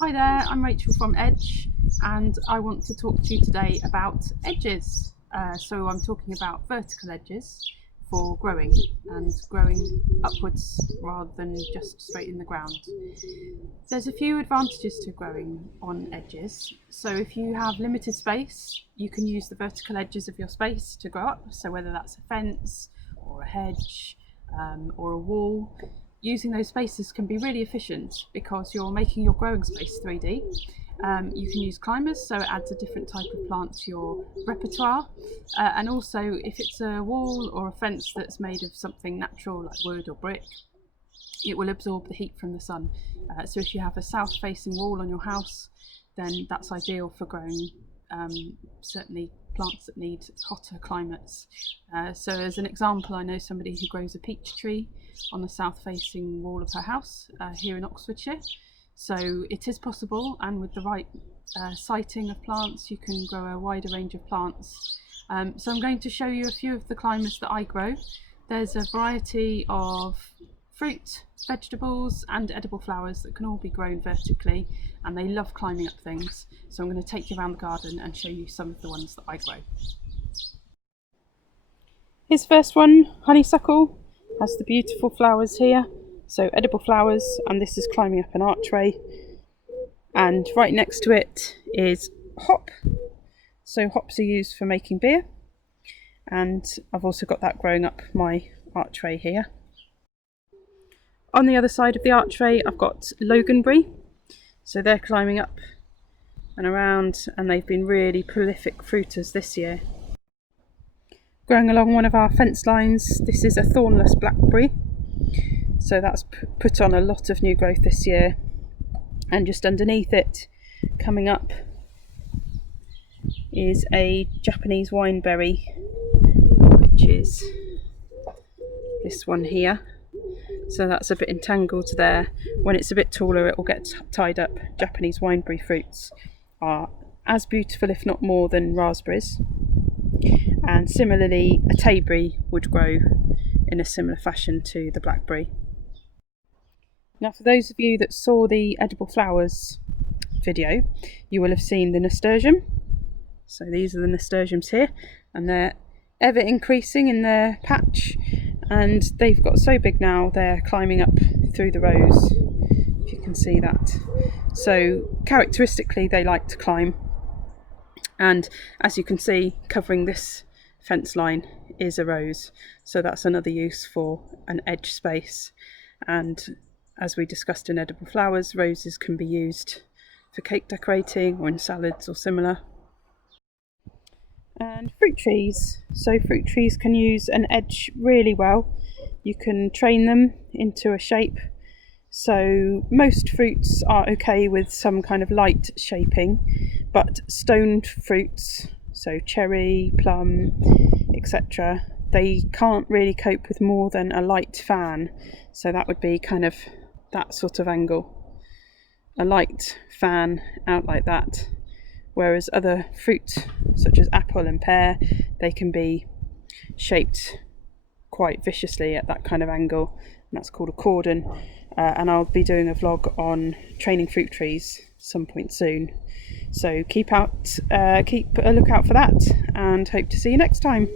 Hi there, I'm Rachel from Edge and I want to talk to you today about edges. So I'm talking about vertical edges for growing and growing upwards rather than just straight in the ground. There's a few advantages to growing on edges. So if you have limited space, you can use the vertical edges of your space to grow up. So whether that's a fence or a hedge or a wall, using those spaces can be really efficient because you're making your growing space 3D. You can use climbers, so it adds a different type of plant to your repertoire. And also, if it's a wall or a fence that's made of something natural like wood or brick, it will absorb the heat from the sun. So if you have a south-facing wall on your house, then that's ideal for growing certainly plants that need hotter climates. So as an example, I know somebody who grows a peach tree on the south-facing wall of her house here in Oxfordshire. So it is possible, and with the right siting of plants, you can grow a wider range of plants. So I'm going to show you a few of the climbers that I grow. There's a variety of fruit, vegetables and edible flowers that can all be grown vertically, and they love climbing up things. So I'm going to take you around the garden and show you some of the ones that I grow. Here's the first one, honeysuckle. Has the beautiful flowers here, so edible flowers, and this is climbing up an archway. And right next to it is hop. So hops are used for making beer, and I've also got that growing up my archway here. On the other side of the archway I've got loganberry, so they're climbing up and around, and they've been really prolific fruiters this year. Growing along one of our fence lines, this is a thornless blackberry, so that's put on a lot of new growth this year. And just underneath it, coming up, is a Japanese wineberry, which is this one here. So that's a bit entangled there. When it's a bit taller, it will get tied up. Japanese wineberry fruits are as beautiful, if not more, than raspberries. And similarly, a tayberry would grow in a similar fashion to the blackberry. Now, for those of you that saw the edible flowers video, you will have seen the nasturtium. So these are the nasturtiums here, and they're ever increasing in their patch, and they've got so big now they're climbing up through the rows, if you can see that. So characteristically they like to climb, and as you can see, covering this fence line is a rose, so that's another use for an edge space. And as we discussed in edible flowers, roses can be used for cake decorating or in salads or similar. And fruit trees. So fruit trees can use an edge really well. You can train them into a shape. So most fruits are okay with some kind of light shaping, but stoned fruits, so cherry, plum, etc., they can't really cope with more than a light fan. So that would be kind of that sort of angle, a light fan out like that. Whereas other fruit, such as apple and pear, they can be shaped quite viciously at that kind of angle, and that's called a cordon. And I'll be doing a vlog on training fruit trees some point soon. So keep a lookout for that, and hope to see you next time.